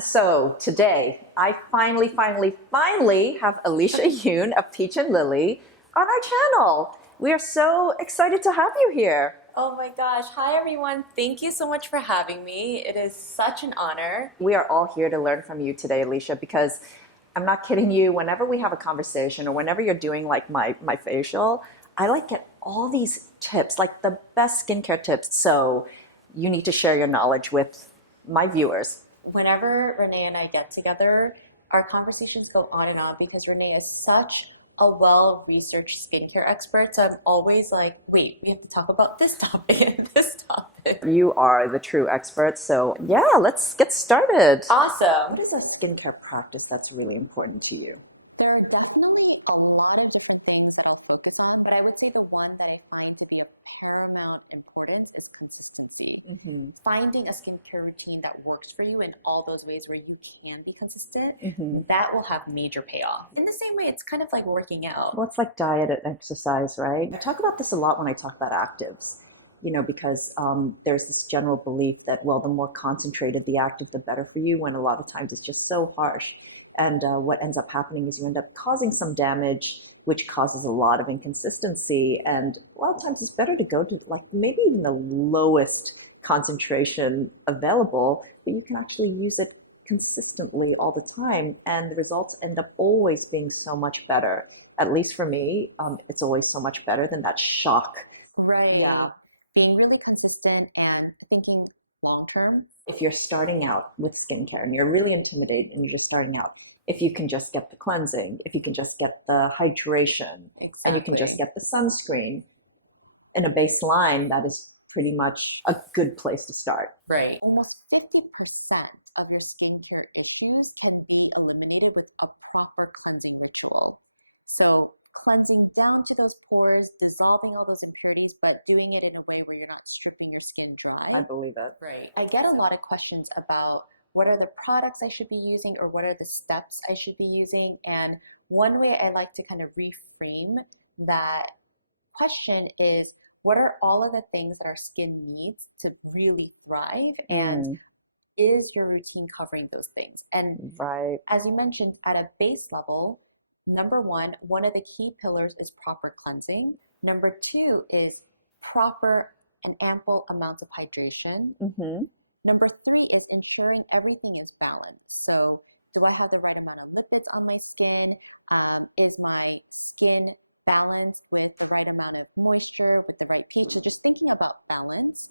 So today, I finally have Alicia Yoon of Peach and Lily on our channel. We are so excited to have you here. Oh my gosh. Hi, everyone. Thank you so much for having me. It is such an honor. We are all here to learn from you today, Alicia, because I'm not kidding you. Whenever we have a conversation or whenever you're doing like my facial, I like get all these tips, like the best skincare tips. So you need to share your knowledge with my viewers. Whenever Renee and I get together, our conversations go on and on because Renee is such a well-researched skincare expert. So I'm always like, wait, we have to talk about this topic and this topic. You are the true expert. So yeah, let's get started. Awesome. What is a skincare practice that's really important to you? There are definitely a lot of different things that I'll focus on, but I would say the one that I find to be of paramount importance is consistency. Finding a skincare routine that works for you in all those ways where you can be consistent, that will have major payoff. In the same way, it's kind of like working out. Well, it's like diet and exercise, right? I talk about this a lot when I talk about actives. Because there's this general belief that, well, the more concentrated the active, the better for you, when a lot of times it's just so harsh. And what ends up happening is you end up causing some damage, which causes a lot of inconsistency. And a lot of times it's better to go to like maybe even the lowest concentration available, but you can actually use it consistently all the time, and the results end up always being so much better. At least for me, it's always so much better than that shock. Right. Yeah. Being really consistent and thinking long term. If you're starting out with skincare and you're really intimidated and you're just starting out, if you can just get the cleansing, if you can just get the hydration, and you can just get the sunscreen in a baseline, that is pretty much a good place to start. Right. Almost 50% of your skincare issues can be eliminated with a proper cleansing ritual. So cleansing down to those pores, dissolving all those impurities, but doing it in a way where you're not stripping your skin dry. I believe it. Right. I get a lot of questions about what are the products I should be using or what are the steps I should be using. And one way I like to kind of reframe that question is, what are all of the things that our skin needs to really thrive? And is your routine covering those things? And as you mentioned, at a base level, number one of the key pillars is proper cleansing. Number two is proper and ample amounts of hydration. Number three is ensuring everything is balanced. So do I have the right amount of lipids on my skin? Is my skin balanced with the right amount of moisture, with the right pH? So just thinking about balance.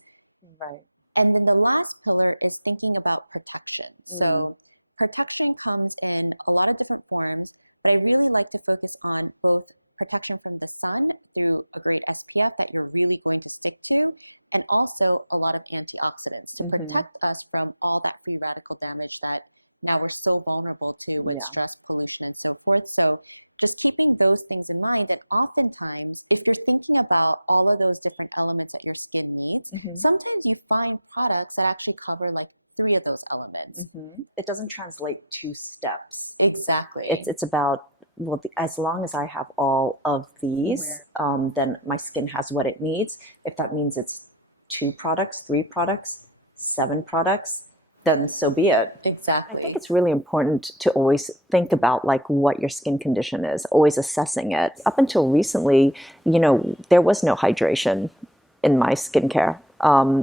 Right. And then the last pillar is thinking about protection. So protection comes in a lot of different forms, but I really like to focus on both protection from the sun through a great SPF that you're really going to stick to, and also a lot of antioxidants to protect us from all that free radical damage that now we're so vulnerable to with stress, pollution, and so forth. So just keeping those things in mind. And oftentimes, if you're thinking about all of those different elements that your skin needs, sometimes you find products that actually cover like 3 of those elements. It doesn't translate to steps. Exactly. It's about, well, as long as I have all of these, then my skin has what it needs. If that means it's 2 products, 3 products, 7 products, then so be it. Exactly. I think it's really important to always think about like what your skin condition is, always assessing it. Up until recently, there was no hydration in my skincare.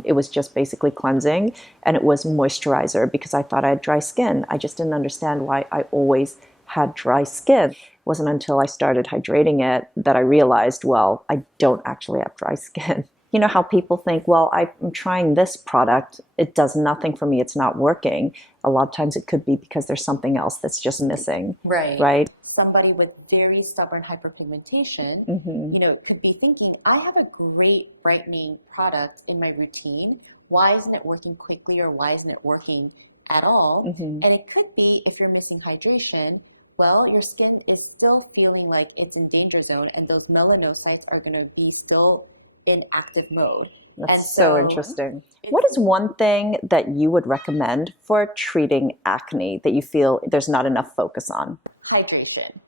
It was just basically cleansing, and it was moisturizer because I thought I had dry skin. I just didn't understand why I always had dry skin. It wasn't until I started hydrating it that I realized, well, I don't actually have dry skin. You know how people think, well, I'm trying this product, it does nothing for me, it's not working. A lot of times it could be because there's something else that's just missing. Right? Somebody with very stubborn hyperpigmentation, could be thinking, I have a great brightening product in my routine. Why isn't it working quickly, or why isn't it working at all? And it could be, if you're missing hydration, well, your skin is still feeling like it's in danger zone, and those melanocytes are going to be still in active mode. That's so interesting. What is one thing that you would recommend for treating acne that you feel there's not enough focus on? Hydration.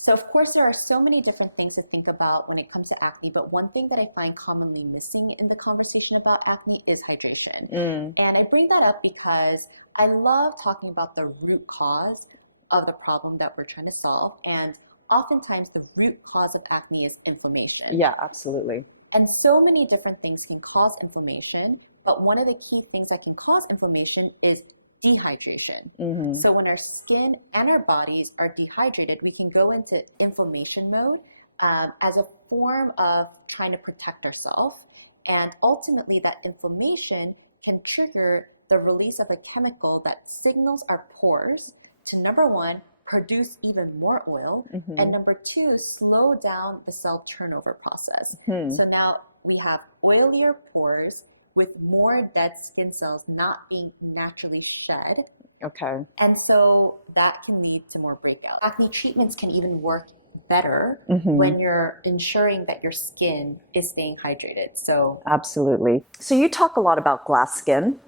So, of course, there are so many different things to think about when it comes to acne, but one thing that I find commonly missing in the conversation about acne is hydration. And I bring that up because I love talking about the root cause of the problem that we're trying to solve. And oftentimes, the root cause of acne is inflammation. Yeah, absolutely. And so many different things can cause inflammation, but one of the key things that can cause inflammation is dehydration. So when our skin and our bodies are dehydrated, we can go into inflammation mode as a form of trying to protect ourselves. And ultimately, that inflammation can trigger the release of a chemical that signals our pores to, number one, produce even more oil, and number two, slow down the cell turnover process. So now we have oilier pores with more dead skin cells not being naturally shed. Okay. And so that can lead to more breakout. Acne treatments can even work better when you're ensuring that your skin is staying hydrated. So Absolutely. So you talk a lot about glass skin.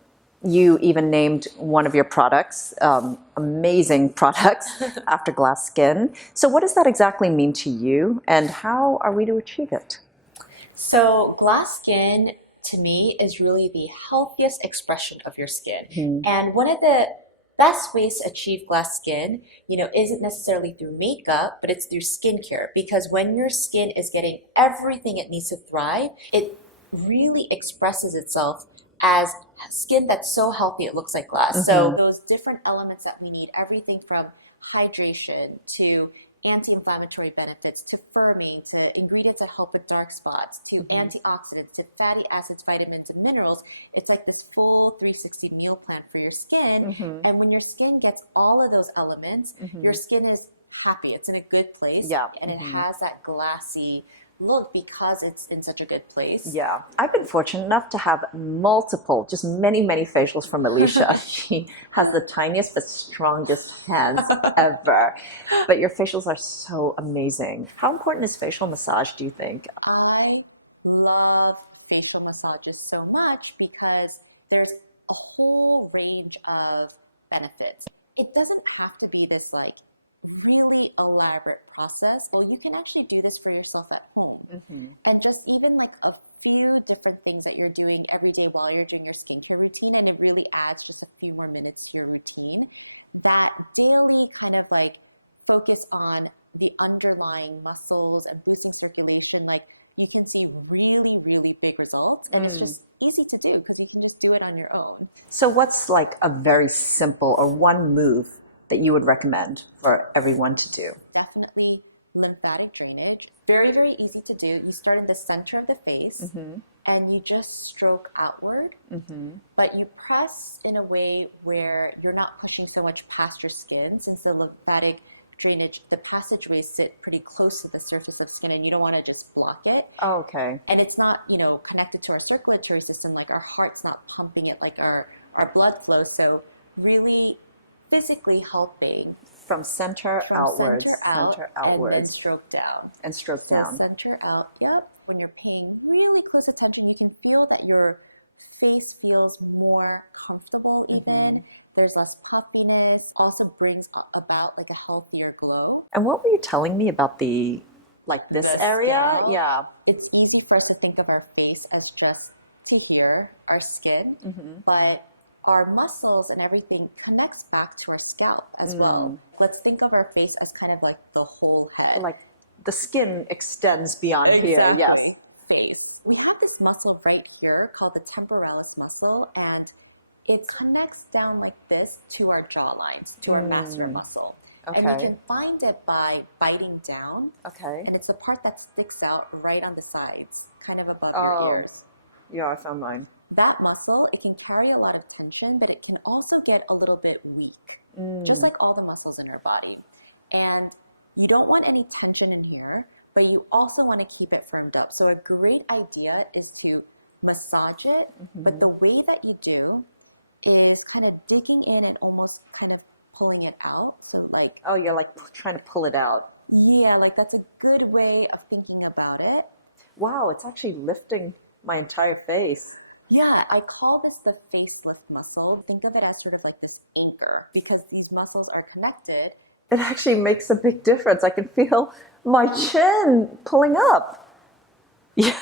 You even named one of your products, amazing products, after glass skin. So what does that exactly mean to you, and how are we to achieve it? So glass skin to me is really the healthiest expression of your skin. And one of the best ways to achieve glass skin, isn't necessarily through makeup, but it's through skincare. Because when your skin is getting everything it needs to thrive, it really expresses itself as skin that's so healthy it looks like glass. So those different elements that we need, everything from hydration to anti-inflammatory benefits to firming to ingredients that help with dark spots to antioxidants to fatty acids, vitamins, and minerals. It's like this full 360 meal plan for your skin. And when your skin gets all of those elements, your skin is happy. It's in a good place. Yeah. And it has that glassy look because it's in such a good place. Yeah, I've been fortunate enough to have multiple, just many, many facials from Alicia. She has the tiniest but strongest hands ever. But your facials are so amazing. How important is facial massage, do you think? I love facial massages so much because there's a whole range of benefits. It doesn't have to be this really elaborate process. Well, you can actually do this for yourself at home. And just even a few different things that you're doing every day while you're doing your skincare routine, and it really adds just a few more minutes to your routine. That daily kind of focus on the underlying muscles and boosting circulation, you can see really, really big results. And it's just easy to do because you can just do it on your own. So what's a very simple or one move that you would recommend for everyone to do? Definitely lymphatic drainage. Very, very easy to do. You start in the center of the face and you just stroke outward, but you press in a way where you're not pushing so much past your skin, since the lymphatic drainage, the passageways sit pretty close to the surface of skin and you don't want to just block it. Oh, okay. And it's not, connected to our circulatory system, our heart's not pumping it like our blood flow. So really physically helping From center out and then stroke down. And stroke So down. center out, yep. When you're paying really close attention, you can feel that your face feels more comfortable even. There's less puffiness. Also brings about a healthier glow. And what were you telling me about this The area? scalp. Yeah. It's easy for us to think of our face as just to here, our skin, but our muscles and everything connects back to our scalp as well. Let's think of our face as kind of the whole head. The skin extends beyond Exactly. here. Yes. Face. We have this muscle right here called the temporalis muscle, and it connects down like this to our jawlines, to our masseter muscle. And you Okay. can find it by biting down. Okay. And it's the part that sticks out right on the sides, kind of above your Oh. ears. Yeah, I found mine. That muscle, it can carry a lot of tension, but it can also get a little bit weak, just like all the muscles in our body. And you don't want any tension in here, but you also want to keep it firmed up. So a great idea is to massage it, but the way that you do is kind of digging in and almost kind of pulling it out. So Oh, you're trying to pull it out. yeah, that's a good way of thinking about it. Wow, it's actually lifting my entire face. Yeah, I call this the facelift muscle. Think of it as sort of this anchor, because these muscles are connected. it actually makes a big difference. I can feel my chin pulling up. Yeah.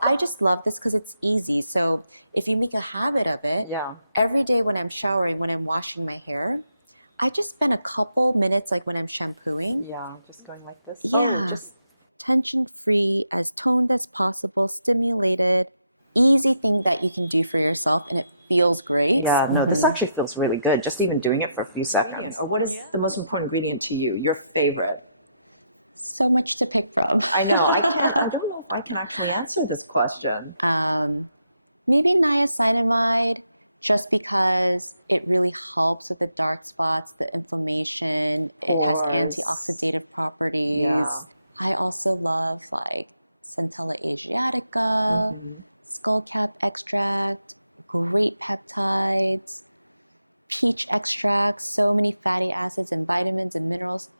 I just love this because it's easy. So if you make a habit of it, Yeah. every day when I'm showering, when I'm washing my hair, I just spend a couple minutes, like when I'm shampooing. Yeah, just going like this. Yeah. Oh, just Tension free, as toned as possible, stimulated, easy thing that you can do for yourself, and it feels great. yeah, no, this actually feels really good. Just even doing it for a few seconds. Or what is Yeah. the most important ingredient to you? Your favorite? So much to pick from. I know. I can't. I don't know if I can actually answer this question. Maybe niacinamide, just because it really helps with the dark spots, the inflammation. It has Pores. antioxidative properties. Yeah. I also love like Centella asiatica, skullcap extract, great peptides, peach extract, so many fatty acids and vitamins and minerals.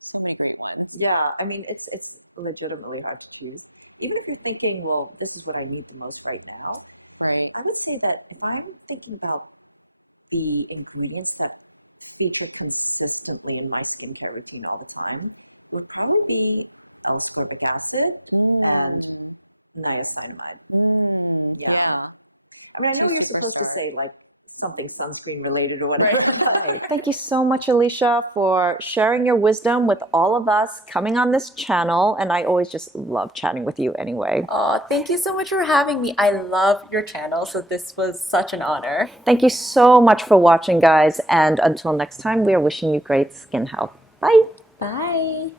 So many great ones. Yeah, I mean, it's legitimately hard to choose. Even if you're thinking, well, this is what I need the most right now, Right. I would say that if I'm thinking about the ingredients that feature consistently in my skincare routine all the time, it would probably be L-ascorbic acid and niacinamide. Yeah. I mean, I Two know you're supposed to superstar. say like something sunscreen related or whatever. Right. Thank you so much, Alicia, for sharing your wisdom with all of us, coming on this channel. And I always just love chatting with you anyway. Oh, thank you so much for having me. I love your channel, so this was such an honor. Thank you so much for watching, guys. And until next time, we are wishing you great skin health. Bye. Bye.